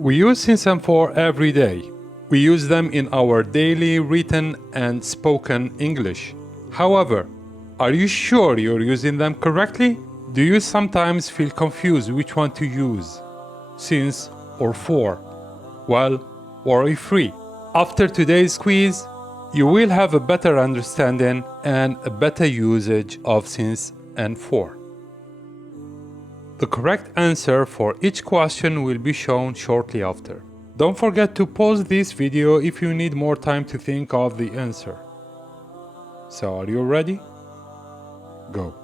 We use since and for every day. We use them in our daily written and spoken English. However, are you sure you're using them correctly? Do you sometimes feel confused which one to use? Since or for? Well, worry free. After today's quiz, you will have a better understanding and a better usage of since and for. The correct answer for each question will be shown shortly after. Don't forget to pause this video if you need more time to think of the answer. So, are you ready? Go.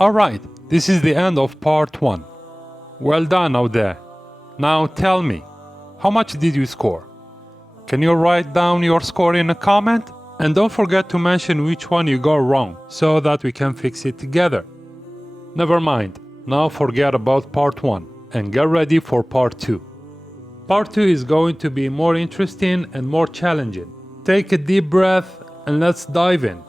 Alright, this is the end of part 1. Well done out there. Now tell me, how much did you score? Can you write down your score in a comment? And don't forget to mention which one you got wrong, so that we can fix it together. Never mind, now forget about part 1 and get ready for part 2. Part 2 is going to be more interesting and more challenging. Take a deep breath and let's dive in.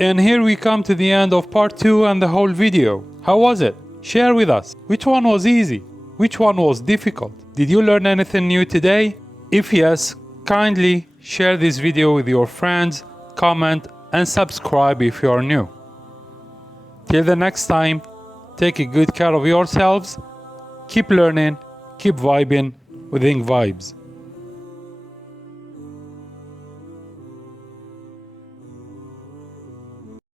And here we come to the end of part 2 and the whole video. How was it? Share with us. Which one was easy? Which one was difficult? Did you learn anything new today? If yes, kindly share this video with your friends, comment and subscribe if you are new. Till the next time, take a good care of yourselves, keep learning, keep vibing with Ink Vibes.